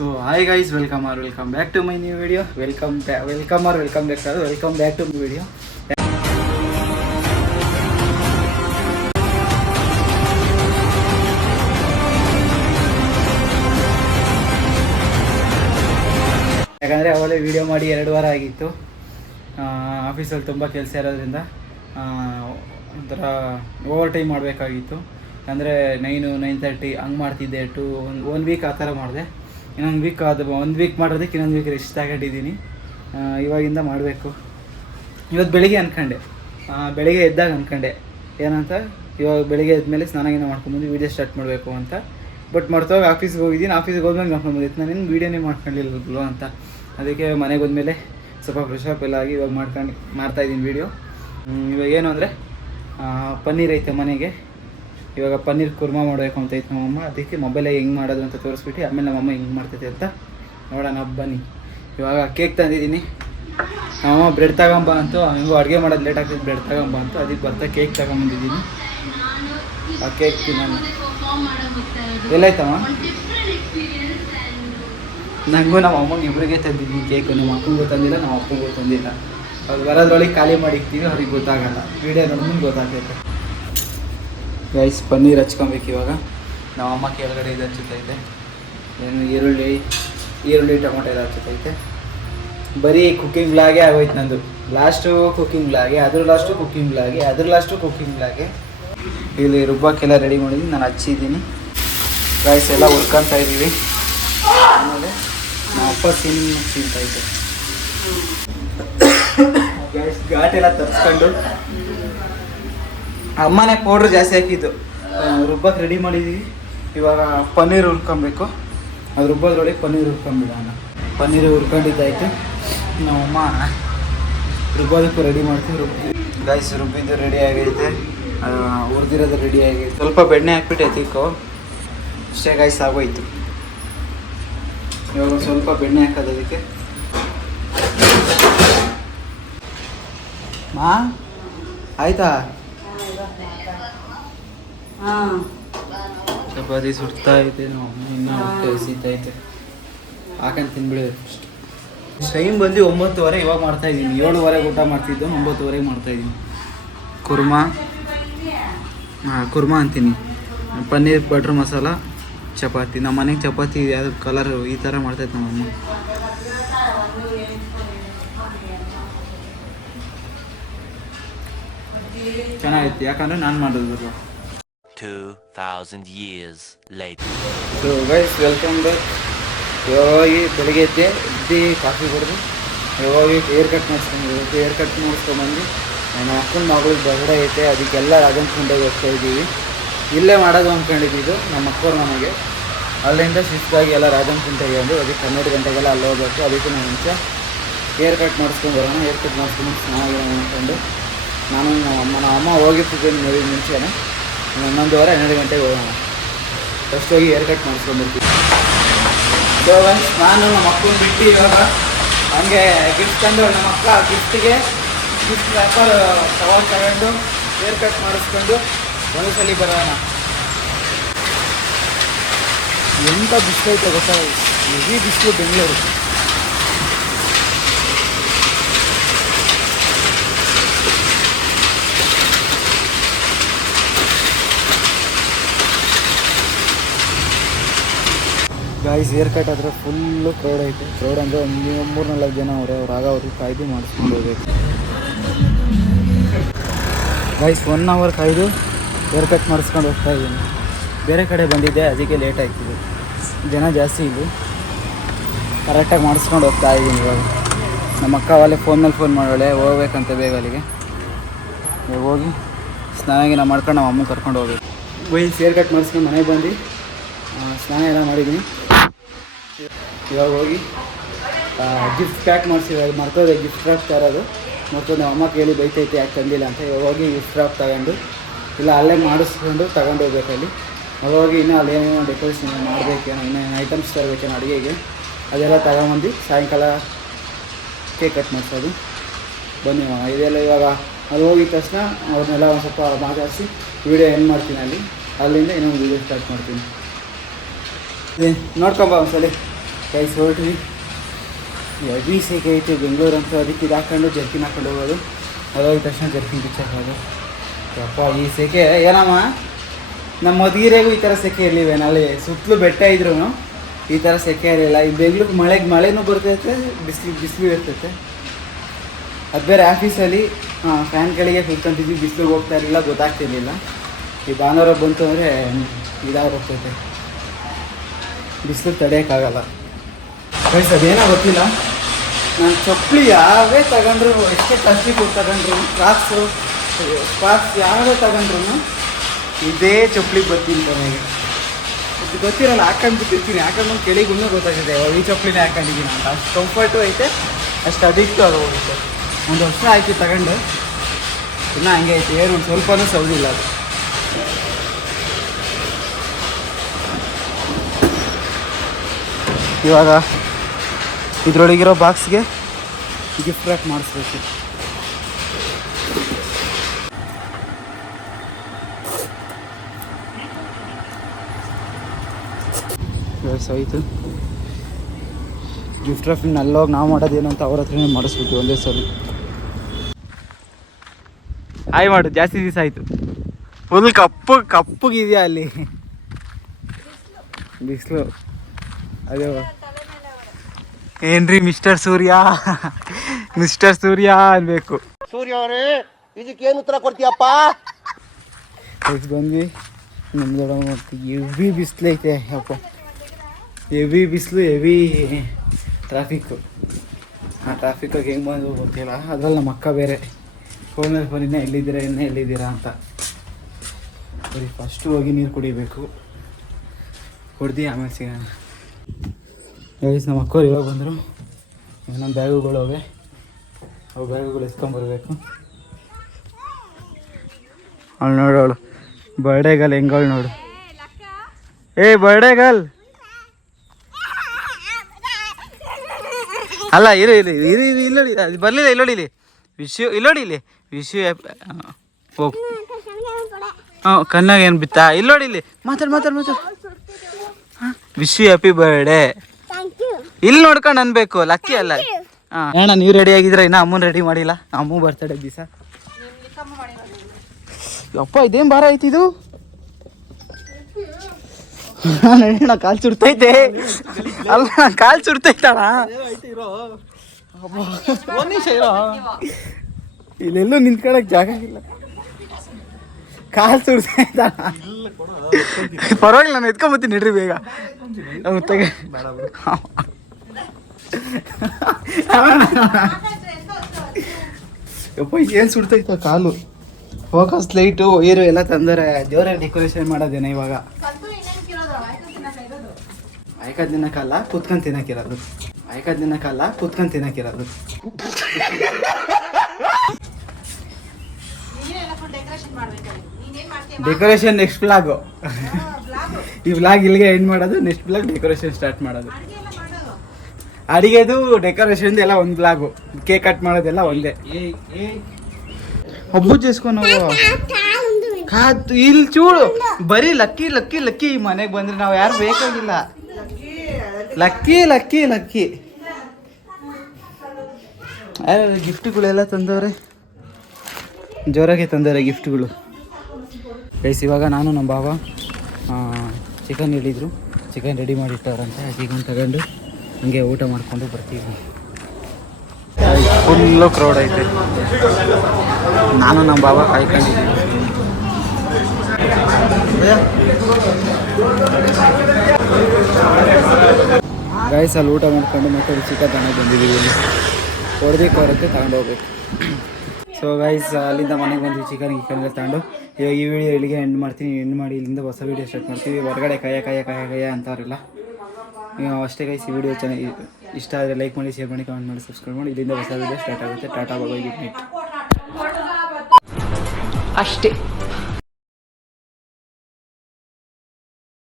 So hi guys, welcome back to my new video. Welcome back to my video. ಯಾಕಂದರೆ ಅವಳೇ video ಮಾಡಿ 2 ವಾರ ಆಗಿತ್ತು. ಆಫೀಸಲ್ಲಿ ತುಂಬ ಕೆಲಸ ಇರೋದ್ರಿಂದ ಒಂಥರ ಓವರ್ ಟೈಮ್ ಮಾಡಬೇಕಾಗಿತ್ತು. ಅಂದರೆ 9:30 ಹಂಗೆ ಮಾಡ್ತಿದ್ದೆ. ಒನ್ ವೀಕ್ ಆ ಥರ ಮಾಡಿದೆ. ಇನ್ನೊಂದು ವೀಕ್ ಒಂದು ವೀಕ್ ಮಾಡೋದಕ್ಕೆ ಇನ್ನೊಂದು ವೀಕ್ ರೆಸ್ಟ್ ತಗೊಂಡಿದ್ದೀನಿ. ಇವಾಗಿಂದ ಮಾಡಬೇಕು. ಇವತ್ತು ಬೆಳಿಗ್ಗೆ ಬೆಳಿಗ್ಗೆ ಎದ್ದಾಗ ಅಂದ್ಕೊಂಡೆ ಏನಂತ, ಇವಾಗ ಬೆಳಿಗ್ಗೆ ಎದ್ಮೇಲೆ ಸ್ನಾನ ಮಾಡ್ಕೊಂಬಂದು ವೀಡಿಯೋ ಸ್ಟಾರ್ಟ್ ಮಾಡಬೇಕು ಅಂತ. ಬಟ್ ಮರ್ತೋಗಿ ಆಫೀಸ್ಗೆ ಹೋಗಿದ್ದೀನಿ. ಆಫೀಸ್ಗೆ ಹೋದ್ಮೇಲೆ ಮಾಡ್ಕೊಂಡ್ಬಂದಿತ್ತು, ನಾನೇನು ವೀಡಿಯೋನೇ ಮಾಡ್ಕೊಂಡಿಲ್ಲವಲ್ಲ ಅಂತ. ಅದಕ್ಕೆ ಮನೆಗೆ ಹೋದ್ಮೇಲೆ ಸ್ವಲ್ಪ ಫ್ರೆಶ್ ಅಪ್ ಎಲ್ಲ ಆಗಿ ಇವಾಗ ಮಾಡ್ತಾಯಿದ್ದೀನಿ ವೀಡಿಯೋ. ಇವಾಗ ಏನು ಅಂದರೆ ಪನ್ನೀರ್ ಐತೆ ಮನೆಗೆ. ಇವಾಗ ಪನ್ನೀರ್ ಕುರ್ಮಾ ಮಾಡಬೇಕು ಅಂತ ಐತೆ ನಮ್ಮಮ್ಮ. ಅದಕ್ಕೆ ಮೊಬೈಲಾಗಿ ಹೆಂಗೆ ಮಾಡೋದು ಅಂತ ತೋರಿಸ್ಬಿಟ್ಟು ಆಮೇಲೆ ನಮ್ಮಮ್ಮ ಹೆಂಗೆ ಮಾಡ್ತೈತೆ ಅಂತ ನೋಡೋಣ ಬನ್ನಿ. ಇವಾಗ ಕೇಕ್ ತಂದಿದ್ದೀನಿ. ನಮ್ಮಮ್ಮ ಬ್ರೆಡ್ ತಗೊಂಬ ಅಂತು. ಹಂಗೂ ಅಡುಗೆ ಮಾಡೋದು ಲೇಟ್ ಆಗ್ತದೆ, ಬ್ರೆಡ್ ತಗೊಂಬ ಅಂತು. ಅದಕ್ಕೆ ಬರ್ತಾ ಕೇಕ್ ತಗೊಂಬಂದಿದ್ದೀನಿ. ಆ ಕೇಕ್ ತಿನ್ನೋಣ. ಎಲ್ಲಾಯ್ತಮ್ಮ? ನನಗೂ ನಮ್ಮ ಅಮ್ಮಂಗೆ ಇಬ್ಬರಿಗೆ ತಂದಿದ್ದೀನಿ ಕೇಕು. ನಮ್ಮ ಅಪ್ಪನಿಗೂ ತಂದಿಲ್ಲ, ನಮ್ಮ ಅಪ್ಪನಿಗೂ ತಂದಿಲ್ಲ. ಅವ್ರು ಬರೋದ್ರೊಳಗೆ ಖಾಲಿ ಮಾಡಿಕ್ತೀವಿ, ಅವ್ರಿಗೆ ಗೊತ್ತಾಗಲ್ಲ. ವೀಡಿಯೋ ನೋಡ್ಕೊಂಡು ಗೊತ್ತಾಗ್ತೈತೆ. ಗೈಸ್, ಪನ್ನೀರ್ ಹಚ್ಕೊಬೇಕು ಇವಾಗ. ನಮ್ಮಮ್ಮ ಕೆಳಗಡೆ ಇದು ಹಚ್ಚುತ್ತೈತೆ. ಏನು ಈರುಳ್ಳಿ ಟೊಮೊಟೊ ಎಲ್ಲ ಹಚ್ಚುತ್ತೈತೆ. ಬರೀ ಕುಕ್ಕಿಂಗ್ ವ್ಲಾಗೇ ಆಗೋಯ್ತು ನಂದು. ಲಾಸ್ಟು ಕುಕ್ಕಿಂಗ್ ವ್ಲಾಗೆ, ಅದ್ರ ಲಾಸ್ಟು ಕುಕ್ಕಿಂಗ್ ವ್ಲಾಗೆ. ಇಲ್ಲಿ ರುಬ್ಬಕ್ಕೆಲ್ಲ ರೆಡಿ ಮಾಡಿದ್ದೀನಿ, ನಾನು ಹಚ್ಚಿದ್ದೀನಿ. ಗೈಸ್ ಎಲ್ಲ ಹುರ್ಕೊತಾ ಇದ್ದೀವಿ. ಆಮೇಲೆ ನಮ್ಮ ಅಪ್ಪ ತಿಂತೈತೆ. ಗೈಸ್ ಘಾಟೆಲ್ಲ ತರಿಸ್ಕೊಂಡು ಅಮ್ಮನೇ ಪೌಡ್ರ್ ಜಾಸ್ತಿ ಹಾಕಿದ್ದು. ರುಬ್ಬಕ್ಕೆ ರೆಡಿ ಮಾಡಿದ್ದೀವಿ. ಇವಾಗ ಪನ್ನೀರ್ ಹುರ್ಕೊಬೇಕು. ಅದು ರುಬ್ಬೋದ್ರೊಳಗೆ ಪನ್ನೀರ್ ಹುರ್ಕೊಂಬಿಡೋಣ. ಪನ್ನೀರ್ ಹುರ್ಕೊಂಡಿದ್ದಾಯ್ತು. ನಮ್ಮಮ್ಮ ರುಬ್ಬೋದಕ್ಕೂ ರೆಡಿ ಮಾಡ್ತೀವಿ. ಗೈಸ್ ರುಬ್ಬಿದ್ದು ರೆಡಿ ಆಗೈತೆ, ಹುರಿದಿರೋದು ರೆಡಿ ಆಗೈತೆ. ಸ್ವಲ್ಪ ಬೆಣ್ಣೆ ಹಾಕ್ಬಿಟ್ಟು ಎತ್ತಿಕ್ಕೋ ಅಷ್ಟೇ ಗೈಸ್, ಆಗೋಯ್ತು. ಇವಾಗ ಸ್ವಲ್ಪ ಬೆಣ್ಣೆ ಹಾಕೋದು ಅದಕ್ಕೆ. ಆಯ್ತಾ? ಚಪಾತಿ ಸುಡ್ತಾ ಐತೆ. ನಾವು ಇನ್ನೂ ಹೊಟ್ಟೆ ಹಸಿತೈತೆ. ಹಾಕೊಂಡು ತಿನ್ಬಿಡೋದು ಫಸ್ಟ್. ಟೈಮ್ ಬಂದು 9:30. ಇವಾಗ ಮಾಡ್ತಾಯಿದ್ದೀನಿ. 7:15 ಊಟ ಮಾಡ್ತಿದ್ದು, 9:30 ಮಾಡ್ತಾಯಿದ್ದೀನಿ. ಕುರ್ಮಾ ಅಂತೀನಿ. ಪನ್ನೀರ್ ಬಟ್ರ್ ಮಸಾಲ ಚಪಾತಿ. ನಮ್ಮ ಮನೆಗೆ ಚಪಾತಿ ಯಾವ್ದು ಕಲರ್ ಈ ಥರ ಮಾಡ್ತಾಯಿತ್ತು ನಮ್ಮಮ್ಮ. ಚೆನ್ನಾಗಿತ್ತು, ಯಾಕಂದರೆ ನಾನು ಮಾಡೋದು. 2000 years later. So guys, welcome back. ಇವಾಗ ಬೆಳಗ್ಗೆ ಎದ್ದೆ ಕಾಫಿ ಕುಡಿದು ಇವಾಗ ಹೇರ್ ಕಟ್ ಮಾಡಿಸ್ಕೊಂಬಂದು ನಮ್ಮ ಅಕ್ಕನ ಮಗಳಿಗೆ ಬರ್ಡೇ ಐತೆ. ಅದಕ್ಕೆಲ್ಲ ರಾಜನ್ಕುಂಟೆಗೆ ಹೋಗ್ತಾ ಇದ್ದೀವಿ. ಇಲ್ಲೇ ಮಾಡೋದು ಅಂದ್ಕೊಂಡಿದ್ದು ನಮ್ಮ ಅಕ್ಕವ್ರು ನಮಗೆ. ಅಲ್ಲಿಂದ ಶಿಸ್ತಾಗಿ ಎಲ್ಲ ರಾಜನ್ಕುಂಟೆಗೆ ಅಂದು ಅದಕ್ಕೆ 12 ಗಂಟೆಗೆಲ್ಲ ಅಲ್ಲಿ ಹೋಗ್ಬೇಕು. ಅದಕ್ಕೆ ನಾನು ಮುಂಚೆ ಹೇರ್ ಕಟ್ ಮಾಡಿಸ್ಕೊಂಬರೋಣ. ಹೇರ್ ಕಟ್ ಮಾಡಿಸ್ಕೊಂಡು ಸ್ನಾನ ಮಾಡ್ಕೊಂಡು ನಾನು ನಮ್ಮ ಅಮ್ಮ ಹೋಗಿರ್ತಿದ್ದೇನೆ ಮದುವೆ ಮುಂಚೆನೇ. 11:30 12 ಗಂಟೆಗೆ ಹೋಗೋಣ. ಫಸ್ಟ್ ಹೋಗಿ ಹೇರ್ ಕಟ್ ಮಾಡಿಸ್ಕೊಂಡ್ಬರ್ತೀವಿ. ಇವಾಗ ನಾನು ನಮ್ಮ ಅಕ್ಕನ ಬಿಟ್ಟು ಇವಾಗ ಹಂಗೆ ಗಿಫ್ಟ್ ತಂದು ನಮ್ಮ ಅಕ್ಕ ಗಿಫ್ಟ್ ವ್ಯಾಪಾರ ಸವಾಲು ತಗೊಂಡು ಹೇರ್ ಕಟ್ ಮಾಡಿಸ್ಕೊಂಡು ಒಂದು ಸಲ ಬರೋಣ. ಎಂಥ ಬಿಸಿಲು ಐತೆ ಗೊತ್ತಾ? ಹೆವಿ ಬಿಸಿಲು ಬೆಂಗಳೂರು. ಗಾಯ್ಸ್, ಹೇರ್ ಕಟ್ ಆದರೆ ಫುಲ್ಲು ಕ್ರೌಡ್ ಐತೆ. ಕ್ರೌಡ್ ಅಂದರೆ ಒಂದು 3-4 ಜನ ಅವ್ರು ಆಗೋವ್ರಿಗೆ ಕಾಯ್ದು ಮಾಡಿಸ್ಕೊಂಡು ಹೋಗ್ಬೇಕು. ಗೈಸ್ 1 ಅವರ್ ಕಾಯ್ದು ಹೇರ್ ಕಟ್ ಮಾಡಿಸ್ಕೊಂಡು ಹೋಗ್ತಾ ಇದ್ದೀನಿ. ಬೇರೆ ಕಡೆ ಬಂದಿದ್ದೆ, ಅದಕ್ಕೆ ಲೇಟ್ ಆಗ್ತಿದೆ. ಜನ ಜಾಸ್ತಿ ಇದ್ದು ಕರೆಕ್ಟಾಗಿ ಮಾಡಿಸ್ಕೊಂಡು ಹೋಗ್ತಾ ಇದ್ದೀನಿ. ಇವಾಗ ನಮ್ಮ ಅಕ್ಕ ಅವಲೇ ಫೋನ್ ಮಾಡೋಳೆ ಹೋಗ್ಬೇಕಂತ ಬೇಗ ಅಲ್ಲಿಗೆ. ಹೋಗಿ ಸ್ನಾನ ಮಾಡ್ಕೊಂಡು ನಮ್ಮ ಅಮ್ಮ ಕರ್ಕೊಂಡು ಹೋಗ್ಬೇಕು. ಗೈಸ್ ಹೇರ್ ಕಟ್ ಮಾಡಿಸ್ಕೊಂಡು ಮನೆಗೆ ಬಂದು ಸ್ನಾನ ಎಲ್ಲ ಮಾಡಿದ್ದೀನಿ. ಇವಾಗ ಹೋಗಿ ಗಿಫ್ಟ್ ಪ್ಯಾಕ್ ಮಾಡಿಸಿವಾಗ ಮರ್ತೋದೆ. ಗಿಫ್ಟ್ ರ್ಯಾಪ್ ತರೋದು ಮತ್ತು ನಮ್ಮ ಅಮ್ಮ ಕೇಳಿ ಬೈತೈತೆ ಯಾಕೆ ತಂದಿಲ್ಲ ಅಂತ. ಇವಾಗ ಹೋಗಿ ಗಿಫ್ಟ್ ರ್ಯಾಪ್ ತಗೊಂಡು ಇಲ್ಲ ಅಲ್ಲೇ ಮಾಡಿಸ್ಕೊಂಡು ತಗೊಂಡು ಹೋಗ್ಬೇಕು. ಅಲ್ಲಿ ಹೋಗಿ ಇನ್ನೂ ಅಲ್ಲಿ ಏನೇನೋ ಡೆಕೋರೇಷನ್ ಮಾಡಬೇಕೇನೋ, ಇನ್ನೇನು ಐಟಮ್ಸ್ ತರಬೇಕೇನೋ ಅಡುಗೆಗೆ, ಅದೆಲ್ಲ ತಗೊಂಬಂದು ಸಾಯಂಕಾಲ ಕೇಕ್ ಕಟ್ ಮಾಡಿಸೋದು. ಬನ್ನಿ ಇದೆಲ್ಲ ಇವಾಗ ಅಲ್ಲಿ ಹೋಗಿದ ತಕ್ಷಣ ಅವ್ರನ್ನೆಲ್ಲ ಒಂದು ಸ್ವಲ್ಪ ಮಾತಾಡಿಸಿ ವೀಡಿಯೋ ಏನು ಮಾಡ್ತೀನಿ. ಅಲ್ಲಿಂದ ಇನ್ನೊಂದು ವೀಡಿಯೋ ಸ್ಟಾರ್ಟ್ ಮಾಡ್ತೀನಿ. ನೋಡ್ಕೊಂಬ ಒಂದ್ಸಲಿ. ಗೈಸ್ ಹೊರಟ್ವಿ. ಹೆವಿ ಸೆಕೆ ಐತೆ ಬೆಂಗಳೂರು ಅಂತ, ಅದಕ್ಕೆ ಇದು ಹಾಕೊಂಡು ಜರ್ಕಿನ್ ಹಾಕೊಂಡು ಹೋಗೋದು. ಅದಾದ ತಕ್ಷಣ ಜರ್ಕಿನ್ ಬಿಚ್ಚಾಕೋದು. ಯಪ್ಪ ಈ ಸೆಕೆ ಏನಮ್ಮ, ನಮ್ಮ ಮಧುಗಿರಿಯಾಗೂ ಈ ಥರ ಸೆಕೆ ಇರಲಿವೇನು? ಅಲ್ಲಿ ಸುತ್ತಲೂ ಬೆಟ್ಟ ಇದ್ರೂ ಈ ಥರ ಸೆಕೆ ಇರಲಿಲ್ಲ. ಈ ಬೆಂಗಳೂರು ಮಳೆನೂ ಬರ್ತೈತೆ, ಬಿಸಿಲು ಇರ್ತೈತೆ. ಅದು ಬೇರೆ ಆಫೀಸಲ್ಲಿ ಫ್ಯಾನ್ ಕೆಳಗೆ ಕೂತ್ಕೊಂತಿದ್ವಿ, ಬಿಸಿಲಿಗೆ ಹೋಗ್ತಾ ಇರಲಿಲ್ಲ, ಗೊತ್ತಾಗ್ತಿರ್ಲಿಲ್ಲ. ಈ ಭಾನುವಾರ ಬಂತು ಅಂದರೆ ಹೋಗ್ತೈತೆ, ಬಿಸಿಲು ತಡೆಯೋಕ್ಕಾಗಲ್ಲ. ಫ್ರೆಂಡ್ಸ್ ಅದೇನೋ ಗೊತ್ತಿಲ್ಲ, ನಾನು ಚಪ್ಪಲಿ ಯಾವೇ ತಗೊಂಡ್ರು, ಎಷ್ಟೇ ಕಾಸ್ಟ್ಲಿ ಕೊಟ್ಟು ತಗೊಂಡ್ರು, ಸ್ಪಾರ್ಕ್ಸ್ ಯಾವೇ ತಗೊಂಡ್ರು ಇದೇ ಚಪ್ಪಲಿಗೆ ಬರ್ತೀನಿ ಕೊನೆಗೆ. ಇದು ಗೊತ್ತಿರಲ್ಲ, ಹಾಕೊಂಡ್ಬಿಟ್ಟಿರ್ತೀನಿ. ಹಾಕೊಂಡು ಕೆಳಗೆ ಇನ್ನೂ ಗೊತ್ತಾಗುತ್ತೆ ಈ ಚಪ್ಪಲಿನೇ ಹಾಕೊಂಡಿದ್ದೀನಿ ಅಂತ. ಅಷ್ಟು ಕಂಫರ್ಟು ಐತೆ, ಅಷ್ಟು ಅಡಿಕ್ಟು ಆಗೋಗುತ್ತೆ. 1 ವರ್ಷ ಆಯ್ತು ತಗೊಂಡು, ಇನ್ನೂ ಹಂಗೆ ಐತೆ, ಏನು ಒಂದು ಸ್ವಲ್ಪನೂ ಸೌದಿಲ್ಲ ಅದು. ಇವಾಗ ಇದರೊಳಗಿರೋ ಬಾಕ್ಸ್ಗೆ ಗಿಫ್ಟ್ ರ್ಯಾಪ್ ಮಾಡಿಸ್ಬೇಕು. ಆಯಿತು. ಗಿಫ್ಟ್ ರ್ಯಾಪಿಂಗ್ ಅಲ್ಲೋಗಿ ನಾವು ಮಾಡೋದೇನು ಅಂತ ಅವ್ರ ಹತ್ರನೇ ಮಾಡಿಸ್ಬಿಟ್ಟು ಒಂದೇ ಸಲ. ಆಯ್ ಮಾಡು, ಜಾಸ್ತಿ ದಿವಸ ಆಯಿತು. ಫುಲ್ ಕಪ್ಪಗಿದೆಯಾ ಅಲ್ಲಿ ಬಿಸಿಲು. ಅದೇ ಏನ್ರಿ ಮಿಸ್ಟರ್ ಸೂರ್ಯ ಅನ್ಬೇಕು. ಸೂರ್ಯ ಅವರೇ, ಇದಕ್ಕೇನು ಉತ್ತರ ಕೊಡ್ತೀಯಪ್ಪ? ಬಂದ್ವಿ ನಮ್ದೊಡ ಹೆವಿ ಬಿಸಿಲೈತೆ ಅಪ್ಪ, ಹೆವಿ ಬಿಸಿಲು, ಹೆವಿ ಟ್ರಾಫಿಕ್ಕು. ಆ ಟ್ರಾಫಿಕ್ಕಾಗಿ ಹೆಂಗೆ ಬಂದು ಗೊತ್ತಿಲ್ಲ. ಅದ್ರಲ್ಲಿ ನಮ್ಮ ಅಕ್ಕ ಬೇರೆ ಫೋನಲ್ಲಿ ಇನ್ನೂ ಎಲ್ಲಿದ್ದೀರಾ ಅಂತ. ಬರೀ ಫಸ್ಟು ಹೋಗಿ ನೀರು ಕುಡಿಬೇಕು, ಕುಡ್ದು ಆಮೇಲೆ ಸಿಗೋಣ. ಗೈಸ್ ನಮ್ಮ ಅಕ್ಕವ್ರು ಇವಾಗ ಬಂದರು. ನಮ್ಮ ಬ್ಯಾಗುಗಳು ಅವು ಬ್ಯಾಗುಗಳು ಎತ್ಕೊಂಬರ್ಬೇಕು. ಅವಳು ನೋಡೋಳು ಬರ್ಡೇ ಗರ್ಲ್ ಹೆಂಗಳು ನೋಡು. ಬರ್ಡೇ ಗರ್ಲ್ ಅಲ್ಲ, ಇಲ್ಲೋಡಿ, ಅದು ಬರಲಿಲ್ಲ. ಇಲ್ಲೋಡಿಲಿ ವಿಶ್ ಯು ಹೋಗು. ಕಣ್ಣಾಗ ಏನು ಬಿತ್ತಾ? ಇಲ್ಲೋಡಿಲಿ, ಮಾತಾಡು. Wish you happy birthday. ಇಲ್ಲಿ ನೋಡ್ಕೊಂಡು ಅನ್ಬೇಕು, ಲಕ್ಕಿ ಅಲ್ಲ. ಅಣ್ಣ ನೀವು ರೆಡಿ ಆಗಿದ್ರೆ ಇನ್ನು ಅಮ್ಮನ ರೆಡಿ ಮಾಡಿಲ್ಲ. ಅಮ್ಮ ಬರ್ತಡೇ ದಿವಸ. ಅಪ್ಪ ಇದೇನು ಭಾರ ಐತಿದು? ಅಣ್ಣ ಕಾಲು ಸುಡ್ತೈತೆ. ಅಲ್ಲ ಕಾಲು ಸುಡ್ತೈತಣ. ಇಲ್ಲೆಲ್ಲೂ ನಿಂತ್ಕೊಳಕ್ ಜಾಗ ಇಲ್ಲ, ಕಾಲು ಸುಡ್ತೈತ. ಪರವಾಗಿಲ್ಲ, ನಾನು ಎತ್ಕೊಂಬತ್ತೀನಿ ನಡ್ರಿ ಬೇಗ. ಯಪ್ಪ ಏನು ಸುಡ್ತೈತ ಕಾಲು. ಫೋಕಸ್ ಲೈಟು ವೈರು ಎಲ್ಲ ತಂದರೆ ದೇವರ ಡೆಕೋರೇಷನ್ ಮಾಡೋದೇನೆ ಇವಾಗ. ಆಯ್ಕಾದ ದಿನಕ್ಕಲ್ಲ ಕೂತ್ಕೊಂಡು ತಿನ್ನಕ್ಕಿರೋದು. Decoration next blog. ಈ ಬ್ಲಾಗ್ ಇಲ್ಲಿಗೆ ಎಂಡ್ ಮಾಡೋದು, ನೆಕ್ಸ್ಟ್ ಬ್ಲಾಗ್ ಡೆಕೋರೇಷನ್ ಸ್ಟಾರ್ಟ್ ಮಾಡೋದು. ಅಡಿಗೆದು ಡೆಕೋರೇಷನ್ ಎಲ್ಲ ಒಂದು ಬ್ಲಾಗು, ಕೇಕ್ ಕಟ್ ಮಾಡೋದೆಲ್ಲ ಒಂದೇ. ಹಬ್ಬ చేసుకొని ಕಾದು ಇಲ್ಲಿ ಚೂಡು ಬರೀ ಲಕ್ಕಿ ಈ ಮನೆಗೆ ಬಂದ್ರೆ ನಾವು ಯಾರು ಬೇಕಾಗಿಲ್ಲ. ಲಕ್ಕಿ ಗಿಫ್ಟ್ಗಳೆಲ್ಲ ತಂದವ್ರೆ, ಜೋರಾಗಿ ತಂದವ್ರೆ ಗಿಫ್ಟ್ಗಳು. ಗೈಸ್ ಇವಾಗ ನಾನು ನಮ್ಮ ಬಾವ ಚಿಕನ್ ಹೇಳಿದ್ರು, ಚಿಕನ್ ರೆಡಿ ಮಾಡಿಟ್ಟವ್ರಂತೆ. ಚಿಕನ್ ತಗೊಂಡು ಹಂಗೆ ಊಟ ಮಾಡಿಕೊಂಡು ಬರ್ತೀವಿ. ಫುಲ್ಲು ಕ್ರೌಡ್ ಐತೆ. ನಾನು ನಮ್ಮ ಬಾಬಾ ಕಾಯ್ಕೊಂಡಿದ್ದೀನಿ. ಗೈಸ್ ಅಲ್ಲಿ ಊಟ ಮಾಡ್ಕೊಂಡು ಮತ್ತೆ ಚಿಕನ್ ತಗೊಂಡು ಬಂದಿದ್ದೀವಿ. ಇಲ್ಲಿ ಹೊಡೆದಕ್ಕೆ ತಗೊಂಡು ಹೋಗ್ಬೇಕು. ಸೊ ಗೈಸ್ ಅಲ್ಲಿಂದ ಮನೆಗೆ ಬಂದ್ವಿ, ಚಿಕನ್ಗೆ ತಗೊಂಡು. ಇವಾಗ ಈ ವಿಡಿಯೋ ಇಲ್ಲಿಗೆ ಎಂಡ್ ಮಾಡ್ತೀನಿ. ಎಂಡ್ ಮಾಡಿ ಇಲ್ಲಿಂದ ಹೊಸ ವೀಡಿಯೋ ಸ್ಟಾರ್ಟ್ ಮಾಡ್ತೀವಿ. ಹೊರಗಡೆ ಕಾಯ ಅಂತಾರಲ್ಲ, ಅಷ್ಟೇ ಗೈಸ್. ಈ ವಿಡಿಯೋ ಚೆನ್ನಾಗಿ ಇಷ್ಟ ಆದರೆ ಲೈಕ್ ಮಾಡಿ, ಶೇರ್ ಮಾಡಿ, ಕಮೆಂಟ್ ಮಾಡಿ, ಸಬ್ಸ್ಕ್ರೈಬ್ ಮಾಡಿ. ಇಲ್ಲಿಂದ ಹೊಸ ವೀಡಿಯೋ ಸ್ಟಾರ್ಟ್ ಆಗುತ್ತೆ. ಟಾಟಾ ಬಾಯ್, ಗುಡ್ ನೈಟ್. ಅಷ್ಟೇ.